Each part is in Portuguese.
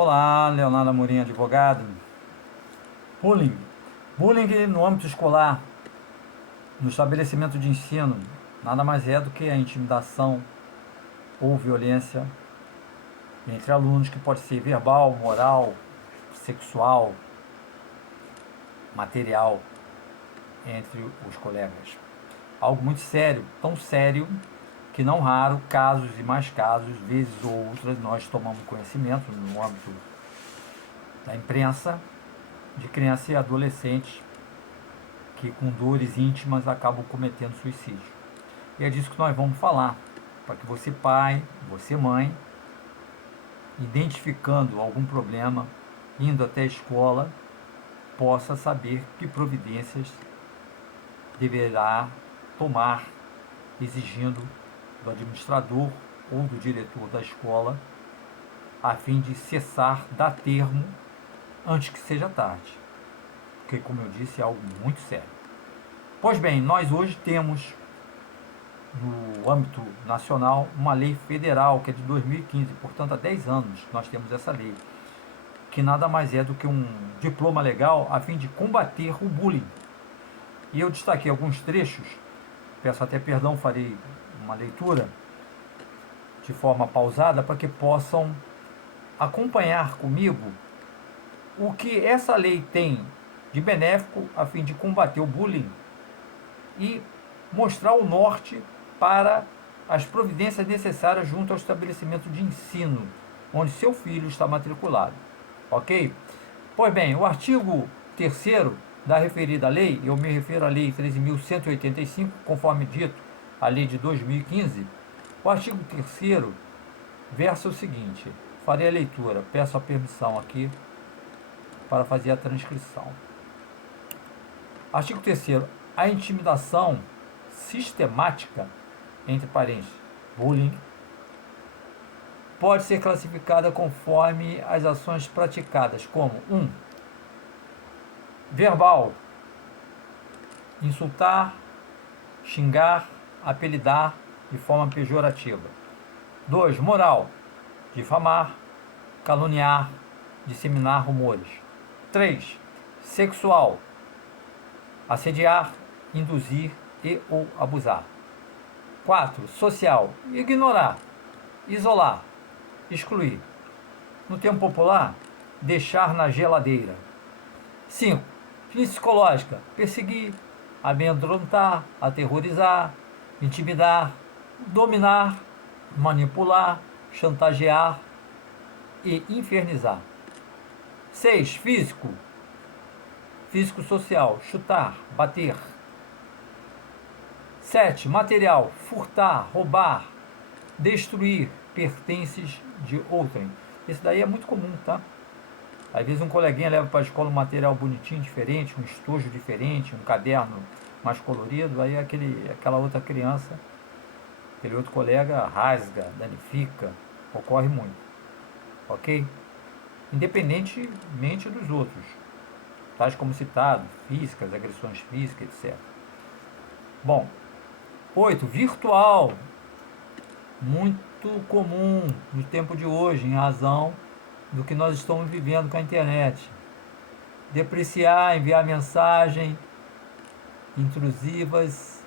Olá, Leonardo Amorim, advogado. Bullying. Bullying no âmbito escolar, no estabelecimento de ensino, nada mais é do que a intimidação ou violência entre alunos, que pode ser verbal, moral, sexual, material, entre os colegas. Algo muito sério, tão sério que não raro, casos e mais casos, vezes ou outras, nós tomamos conhecimento no âmbito da imprensa, de crianças e adolescentes que com dores íntimas acabam cometendo suicídio. E é disso que nós vamos falar, para que você pai, você mãe, identificando algum problema, indo até a escola, possa saber que providências deverá tomar, exigindo do administrador ou do diretor da escola, a fim de cessar, dar termo, antes que seja tarde. Porque, como eu disse, é algo muito sério. Pois bem, nós hoje temos, no âmbito nacional, uma lei federal que é de 2015, portanto há 10 anos nós temos essa lei, que nada mais é do que um diploma legal a fim de combater o bullying. E eu destaquei alguns trechos, peço até perdão, farei uma leitura de forma pausada para que possam acompanhar comigo o que essa lei tem de benéfico a fim de combater o bullying e mostrar o norte para as providências necessárias junto ao estabelecimento de ensino onde seu filho está matriculado. Ok? Pois bem, o artigo 3º da referida lei, eu me refiro à lei 13.185, conforme dito, a lei de 2015, o artigo 3º versa o seguinte, farei a leitura, peço a permissão aqui para fazer a transcrição. Artigo 3º, a intimidação sistemática, entre parênteses, bullying, pode ser classificada conforme as ações praticadas, como 1. Verbal, insultar, xingar, apelidar de forma pejorativa. 2. Moral, difamar, caluniar, disseminar rumores. 3. Sexual, assediar, induzir e ou abusar. 4. Social, ignorar, isolar, excluir. No termo popular, deixar na geladeira. 5. Psicológica, perseguir, amedrontar, aterrorizar, intimidar, dominar, manipular, chantagear e infernizar. 6. Físico, físico-social, chutar, bater. 7. Material, furtar, roubar, destruir pertences de outrem. Esse daí é muito comum, tá? Às vezes um coleguinha leva para a escola um material bonitinho, diferente, um estojo diferente, um caderno mais colorido, aí aquela outra criança, aquele outro colega rasga, danifica, ocorre muito. Ok? Independentemente dos outros, tais como citado, físicas, agressões físicas, etc. Bom, 8. Virtual, muito comum no tempo de hoje, em razão do que nós estamos vivendo com a internet. Depreciar, enviar mensagem intrusivas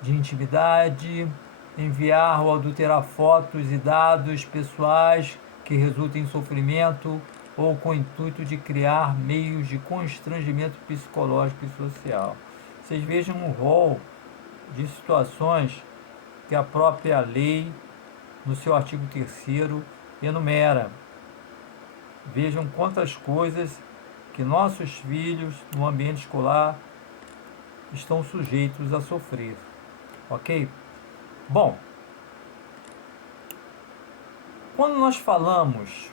de intimidade, enviar ou adulterar fotos e dados pessoais que resultem em sofrimento ou com o intuito de criar meios de constrangimento psicológico e social. Vocês vejam um rol de situações que a própria lei, no seu artigo 3º, enumera. Vejam quantas coisas que nossos filhos no ambiente escolar estão sujeitos a sofrer. Ok? Bom, quando nós falamos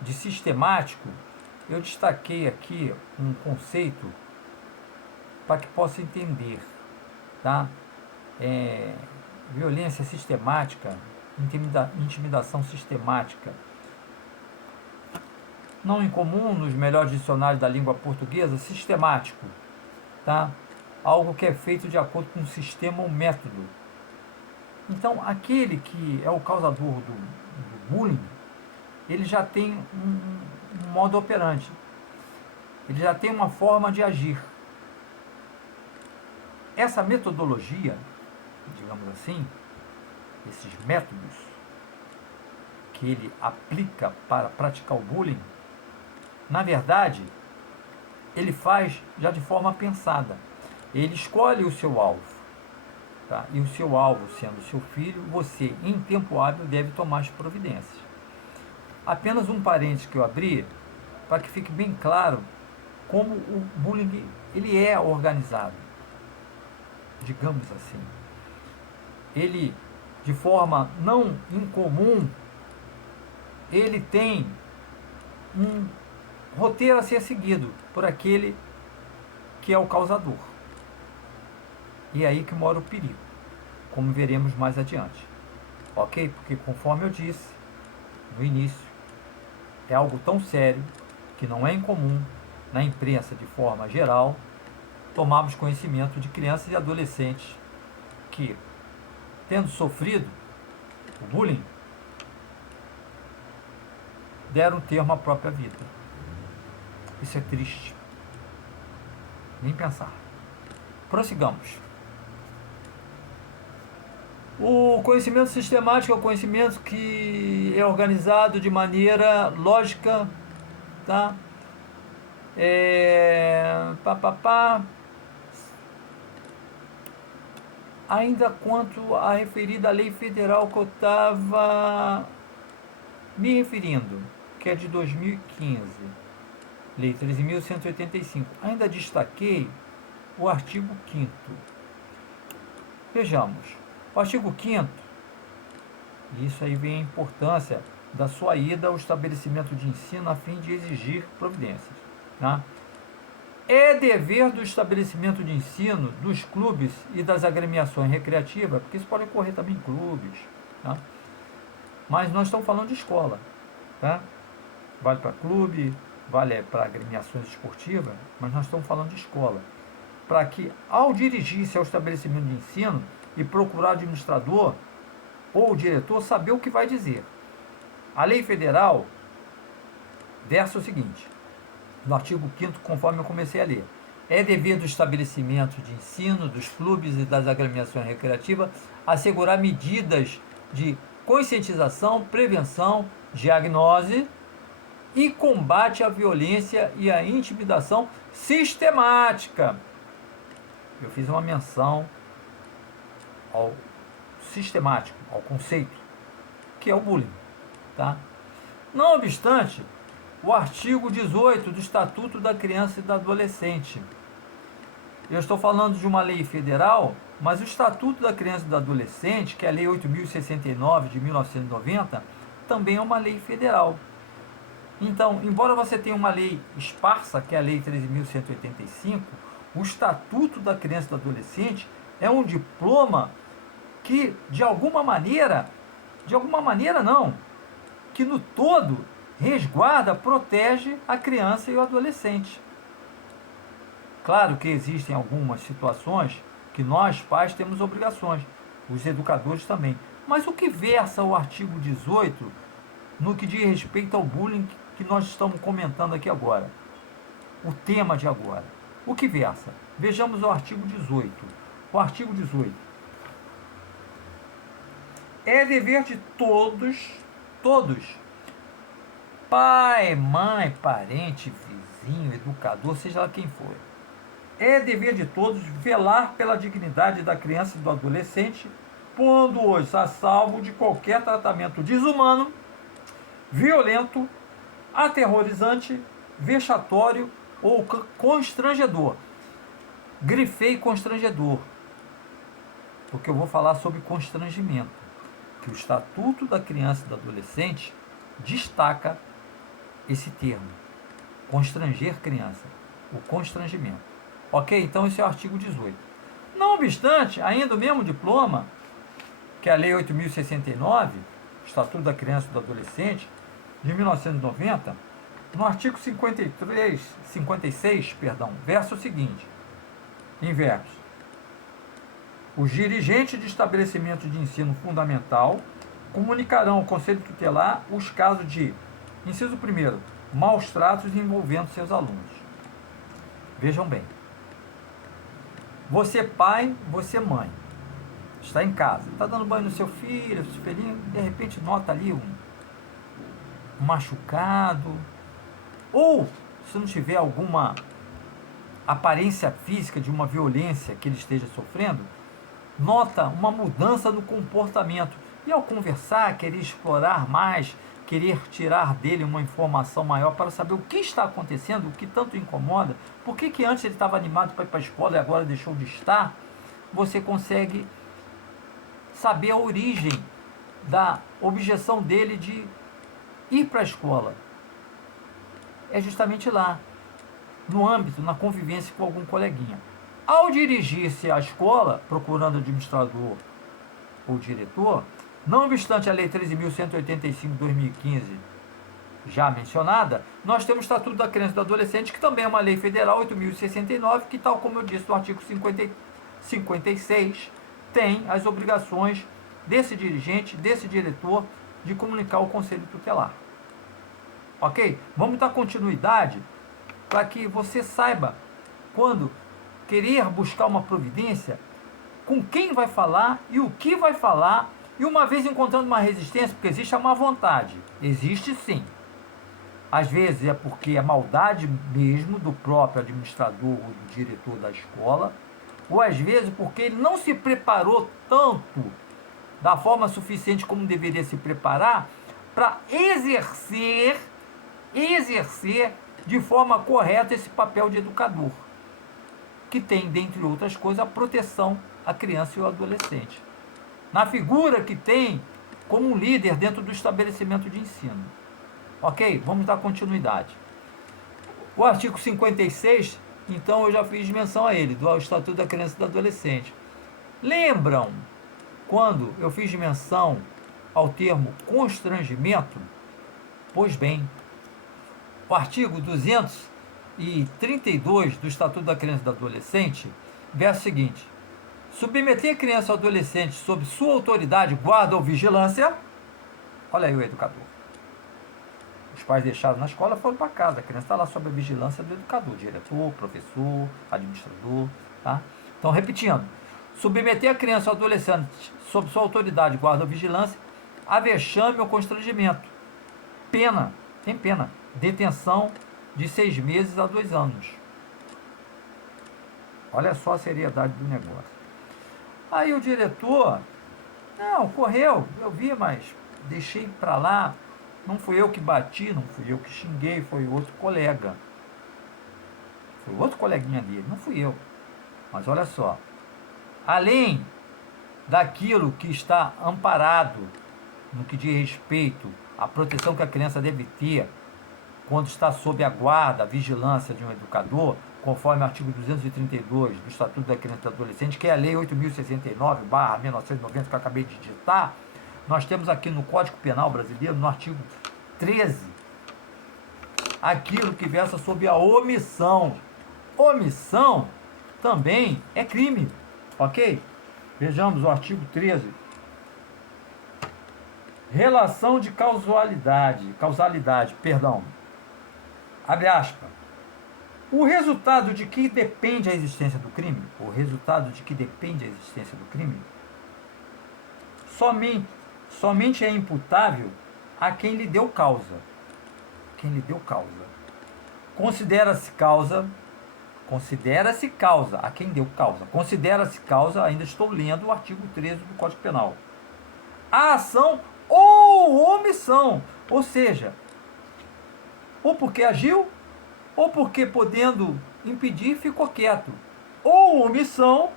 de sistemático, eu destaquei aqui um conceito para que possa entender, tá? Violência sistemática, intimidação sistemática. Não incomum nos melhores dicionários da língua portuguesa, sistemático, tá? Algo que é feito de acordo com um sistema ou método. Então, aquele que é o causador do bullying, ele já tem um modo operandi, ele já tem uma forma de agir. Essa metodologia, digamos assim, esses métodos que ele aplica para praticar o bullying, na verdade, ele faz já de forma pensada. Ele escolhe o seu alvo, tá? E o seu alvo sendo seu filho, você, em tempo hábil, deve tomar as providências. Apenas um parênteses que eu abri, para que fique bem claro como o bullying ele é organizado, digamos assim. Ele, de forma não incomum, ele tem um roteiro a ser seguido por aquele que é o causador. E é aí que mora o perigo, como veremos mais adiante. Ok? Porque, conforme eu disse no início, é algo tão sério que não é incomum na imprensa, de forma geral, tomarmos conhecimento de crianças e adolescentes que, tendo sofrido o bullying, deram termo à própria vida. Isso é triste. Nem pensar. Prossigamos. O conhecimento sistemático é o conhecimento que é organizado de maneira lógica, tá? Ainda quanto à referida lei federal que eu estava me referindo, que é de 2015, Lei 13.185, ainda destaquei o artigo 5º. Vejamos, o artigo 5º, e isso aí vem a importância da sua ida ao estabelecimento de ensino a fim de exigir providências. Tá? É dever do estabelecimento de ensino, dos clubes e das agremiações recreativas, porque isso pode ocorrer também em clubes, tá? Mas nós estamos falando de escola, tá? Vale para clube, vale para agremiações esportivas, mas nós estamos falando de escola. Para que, ao dirigir-se ao estabelecimento de ensino e procurar o administrador ou o diretor, saber o que vai dizer. A lei federal versa o seguinte, no artigo 5º, conforme eu comecei a ler: é dever do estabelecimento de ensino, dos clubes e das agremiações recreativas assegurar medidas de conscientização, prevenção, diagnose e combate à violência e à intimidação sistemática. Eu fiz uma menção ao sistemático, ao conceito, que é o bullying, tá? Não obstante, o artigo 18 do Estatuto da Criança e do Adolescente, eu estou falando de uma lei federal, mas o Estatuto da Criança e do Adolescente, que é a Lei 8.069 de 1990, também é uma lei federal. Então, embora você tenha uma lei esparsa, que é a Lei 13.185, o Estatuto da Criança e do Adolescente é um diploma que, de alguma maneira não, que no todo resguarda, protege a criança e o adolescente. Claro que existem algumas situações que nós, pais, temos obrigações, os educadores também. Mas o que versa o artigo 18 no que diz respeito ao bullying que nós estamos comentando aqui agora? O tema de agora. O que versa? Vejamos o artigo 18. O artigo 18. É dever de todos, pai, mãe, parente, vizinho, educador, seja lá quem for. É dever de todos velar pela dignidade da criança e do adolescente, pondo-os a salvo de qualquer tratamento desumano, violento, aterrorizante, vexatório ou constrangedor. Grifei constrangedor, porque eu vou falar sobre constrangimento, que o Estatuto da Criança e do Adolescente destaca esse termo, constranger criança, o constrangimento. Ok? Então esse é o artigo 18. Não obstante, ainda o mesmo diploma, que é a Lei 8.069, Estatuto da Criança e do Adolescente, de 1990, no artigo 56, versa o seguinte, em versos: os dirigentes de estabelecimento de ensino fundamental comunicarão ao Conselho Tutelar os casos de Inciso primeiro, maus tratos envolvendo seus alunos. Vejam bem. Você pai, você mãe. Está em casa, está dando banho no seu filho, de repente nota ali um machucado, ou se não tiver alguma aparência física de uma violência que ele esteja sofrendo, nota uma mudança no comportamento. E ao conversar, querer explorar mais, querer tirar dele uma informação maior para saber o que está acontecendo, o que tanto incomoda, por que antes ele estava animado para ir para a escola e agora deixou de estar, você consegue saber a origem da objeção dele de ir para a escola. É justamente lá, no âmbito, na convivência com algum coleguinha. Ao dirigir-se à escola, procurando administrador ou diretor, não obstante a Lei 13.185/2015 já mencionada, nós temos o Estatuto da Criança e do Adolescente, que também é uma lei federal, 8.069, que, tal como eu disse no artigo 56, tem as obrigações desse dirigente, desse diretor, de comunicar ao Conselho Tutelar. Ok? Vamos dar continuidade para que você saiba, quando querer buscar uma providência, com quem vai falar e o que vai falar, e uma vez encontrando uma resistência, porque existe a má vontade, existe sim. Às vezes é porque é maldade mesmo do próprio administrador ou do diretor da escola, ou às vezes porque ele não se preparou tanto, da forma suficiente como deveria se preparar, para exercer de forma correta esse papel de educador, que tem, dentre outras coisas, a proteção à criança e ao adolescente, na figura que tem como um líder dentro do estabelecimento de ensino. Ok? Vamos dar continuidade. O artigo 56, então eu já fiz menção a ele, do Estatuto da Criança e do Adolescente. Lembram quando eu fiz menção ao termo constrangimento? Pois bem, o artigo 232 do Estatuto da Criança e do Adolescente, verso seguinte: submeter a criança ou adolescente sob sua autoridade, guarda ou vigilância. Olha aí o educador. Os pais deixaram na escola, foram para casa. A criança está lá sob a vigilância do educador, diretor, professor, administrador. Tá? Então, repetindo: submeter a criança ou adolescente sob sua autoridade, guarda ou vigilância, a vexame ou constrangimento. Pena, tem pena, detenção de 6 meses a 2 anos. Olha só a seriedade do negócio. Aí o diretor, não, correu, eu vi, mas deixei para lá, não fui eu que bati, não fui eu que xinguei, foi outro colega. Foi outro coleguinha dele, não fui eu. Mas olha só, além daquilo que está amparado no que diz respeito à proteção que a criança deve ter quando está sob a guarda, a vigilância de um educador, conforme o artigo 232 do Estatuto da Criança e do Adolescente, que é a Lei 8.069/1990, que eu acabei de digitar, nós temos aqui no Código Penal Brasileiro, no artigo 13, aquilo que versa sobre a omissão. Omissão também é crime, ok? Vejamos o artigo 13. Relação de causalidade, abre aspas. O resultado de que depende a existência do crime, somente é imputável a quem lhe deu causa. Considera-se causa a quem deu causa. Considera-se causa, ainda estou lendo o artigo 13 do Código Penal. A ação ou omissão, ou seja, ou porque agiu, ou porque podendo impedir ficou quieto, ou omissão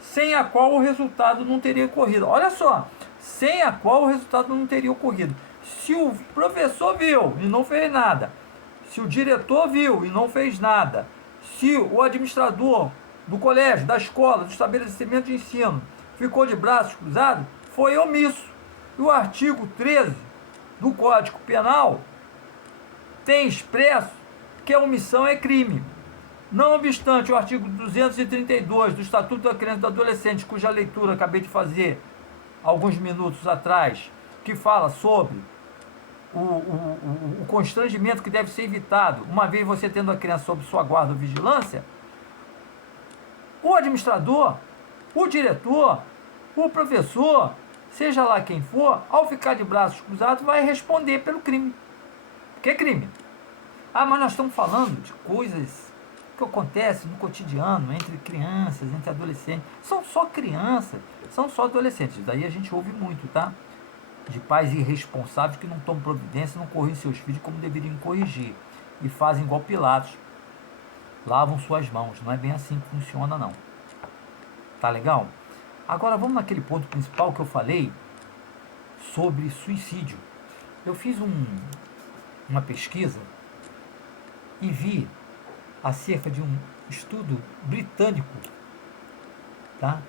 sem a qual o resultado não teria ocorrido. Olha só, sem a qual o resultado não teria ocorrido. Se o professor viu e não fez nada, se o diretor viu e não fez nada, se o administrador do colégio, da escola, do estabelecimento de ensino ficou de braços cruzados, foi omisso. E o artigo 13 do Código Penal tem expresso que a omissão é crime. Não obstante, o artigo 232 do Estatuto da Criança e do Adolescente, cuja leitura acabei de fazer alguns minutos atrás, que fala sobre o constrangimento que deve ser evitado, uma vez você tendo a criança sob sua guarda ou vigilância, o administrador, o diretor, o professor, seja lá quem for, ao ficar de braços cruzados, vai responder pelo crime. Porque é crime. Ah, mas nós estamos falando de coisas que acontecem no cotidiano, entre crianças, entre adolescentes. São só crianças, são só adolescentes. Daí a gente ouve muito, tá? De pais irresponsáveis que não tomam providência, não corrigem seus filhos como deveriam corrigir. E fazem igual Pilatos. Lavam suas mãos. Não é bem assim que funciona, não. Tá legal? Agora vamos naquele ponto principal que eu falei sobre suicídio. Eu fiz uma pesquisa e vi acerca de um estudo britânico, tá?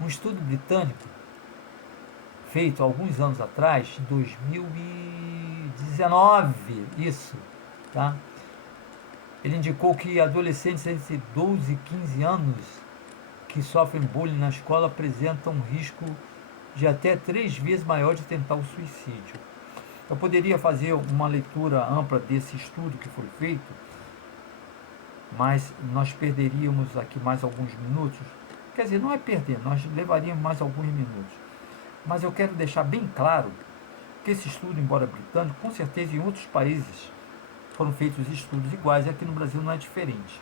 Um estudo britânico feito há alguns anos atrás, em 2019, isso, tá? Ele indicou que adolescentes entre 12 e 15 anos que sofrem bullying na escola apresentam um risco de até 3 vezes maior de tentar o suicídio. Eu poderia fazer uma leitura ampla desse estudo que foi feito, mas nós perderíamos aqui mais alguns minutos. Quer dizer, não é perder, nós levaríamos mais alguns minutos. Mas eu quero deixar bem claro que esse estudo, embora britânico, com certeza em outros países foram feitos estudos iguais, e aqui no Brasil não é diferente.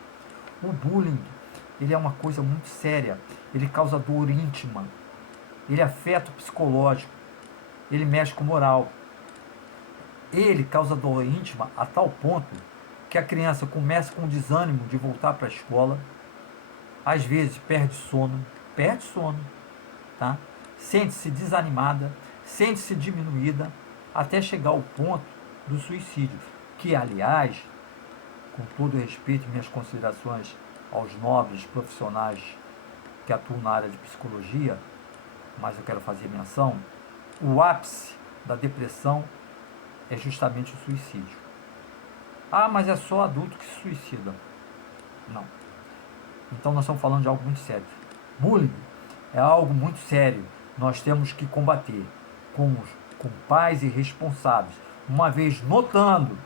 O bullying, ele é uma coisa muito séria, ele causa dor íntima, ele afeta o psicológico, ele mexe com o moral. Ele causa dor íntima a tal ponto que a criança começa com desânimo de voltar para a escola, às vezes perde sono, tá? Sente-se desanimada, sente-se diminuída, até chegar ao ponto do suicídio, que, aliás, com todo respeito e minhas considerações aos nobres profissionais que atuam na área de psicologia, mas eu quero fazer menção, o ápice da depressão é justamente o suicídio. Ah, mas é só adulto que se suicida. Não. Então nós estamos falando de algo muito sério. Bullying é algo muito sério. Nós temos que combater com pais irresponsáveis. Uma vez notando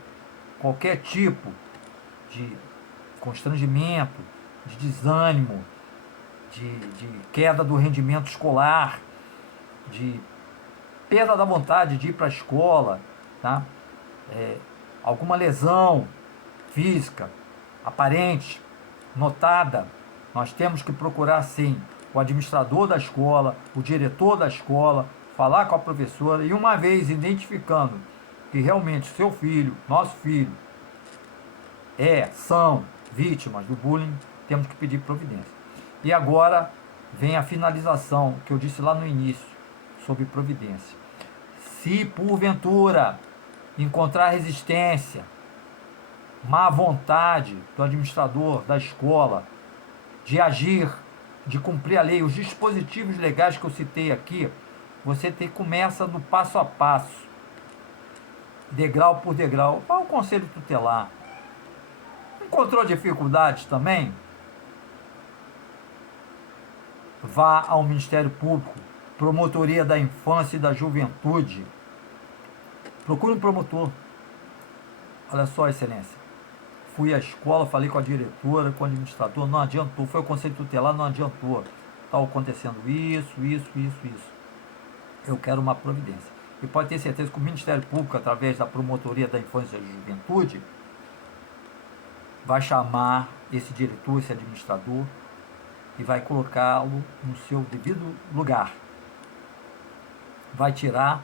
qualquer tipo de constrangimento, de desânimo, de queda do rendimento escolar, de perda da vontade de ir para a escola, tá? Alguma lesão física aparente, notada, nós temos que procurar sim o administrador da escola, o diretor da escola, falar com a professora, e uma vez identificando que realmente seu filho, nosso filho, são vítimas do bullying, temos que pedir providência. E agora vem a finalização que eu disse lá no início sobre providência. Se porventura encontrar resistência, má vontade do administrador da escola de agir, de cumprir a lei, os dispositivos legais que eu citei aqui, você começa no passo a passo, degrau por degrau. Qual o conselho tutelar? Encontrou dificuldades também? Vá ao Ministério Público, Promotoria da Infância e da Juventude. Procure um promotor. Olha só, excelência. Fui à escola, falei com a diretora, com o administrador, não adiantou. Foi o conselho tutelar, não adiantou. Está acontecendo isso. Eu quero uma providência. E pode ter certeza que o Ministério Público, através da Promotoria da Infância e da Juventude, vai chamar esse diretor, esse administrador, e vai colocá-lo no seu devido lugar. Vai tirar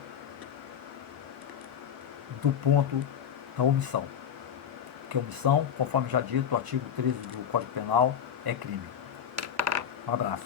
do ponto da omissão. Que omissão, conforme já dito, o artigo 13 do Código Penal, é crime. Um abraço.